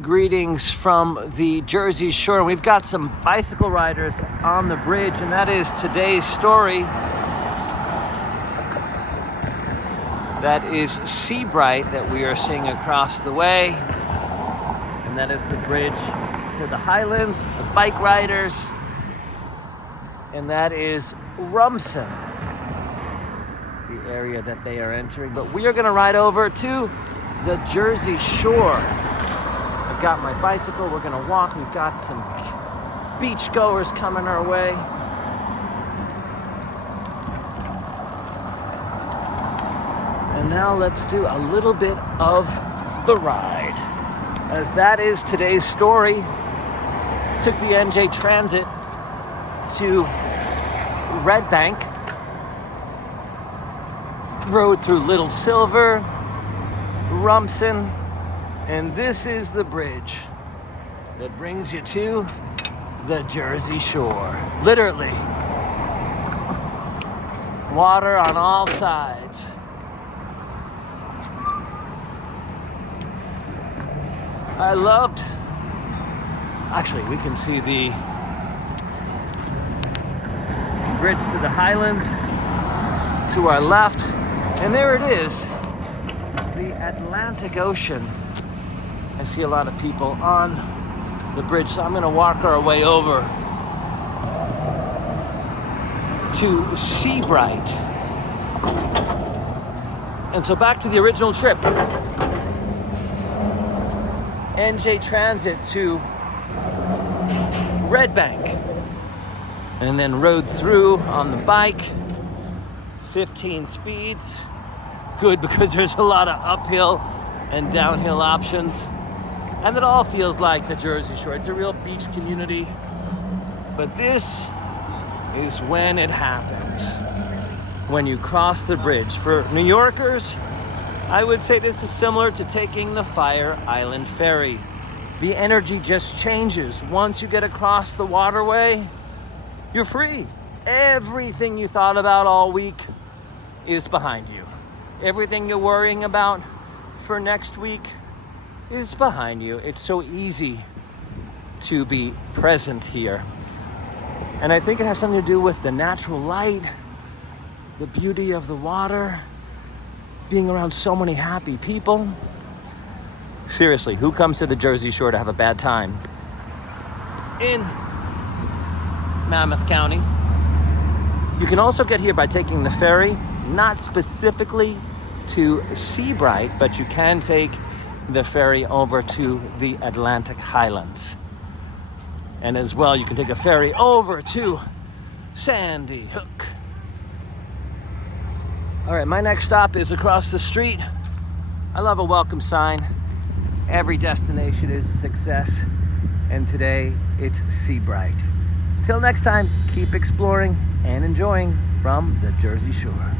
Greetings from the Jersey Shore. We've got some bicycle riders on the bridge, and that is today's story. That is Sea Bright that we are seeing across the way. And that is the bridge to the Highlands, the bike riders. And that is Rumson, the area that they are entering. But we are going to ride over to the Jersey Shore. I've got my bicycle, we're gonna walk. We've got some beach goers coming our way. And now let's do a little bit of the ride, as that is today's story. Took the NJ Transit to Red Bank, rode through Little Silver, Rumson, and this is the bridge that brings you to the Jersey Shore. Literally. Water on all sides. Actually, we can see the bridge to the Highlands to our left. And there it is, the Atlantic Ocean. I see a lot of people on the bridge, so I'm going to walk our way over to Sea Bright. And so back to the original trip. NJ Transit to Red Bank. And then rode through on the bike, 15 speeds. Good, because there's a lot of uphill and downhill options. And it all feels like the Jersey Shore. It's a real beach community. But this is when it happens. When you cross the bridge. For New Yorkers, I would say this is similar to taking the Fire Island Ferry. The energy just changes. Once you get across the waterway, you're free. Everything you thought about all week is behind you. Everything you're worrying about for next week is behind you. It's so easy to be present here. And I think it has something to do with the natural light, the beauty of the water, being around so many happy people. Seriously, who comes to the Jersey Shore to have a bad time? In Monmouth County. You can also get here by taking the ferry, not specifically to Sea Bright, but you can take the ferry over to the Atlantic Highlands. And as well, you can take a ferry over to Sandy Hook. All right, my next stop is across the street. I love a welcome sign. Every destination is a success. And today, it's Sea Bright. Till next time, keep exploring and enjoying from the Jersey Shore.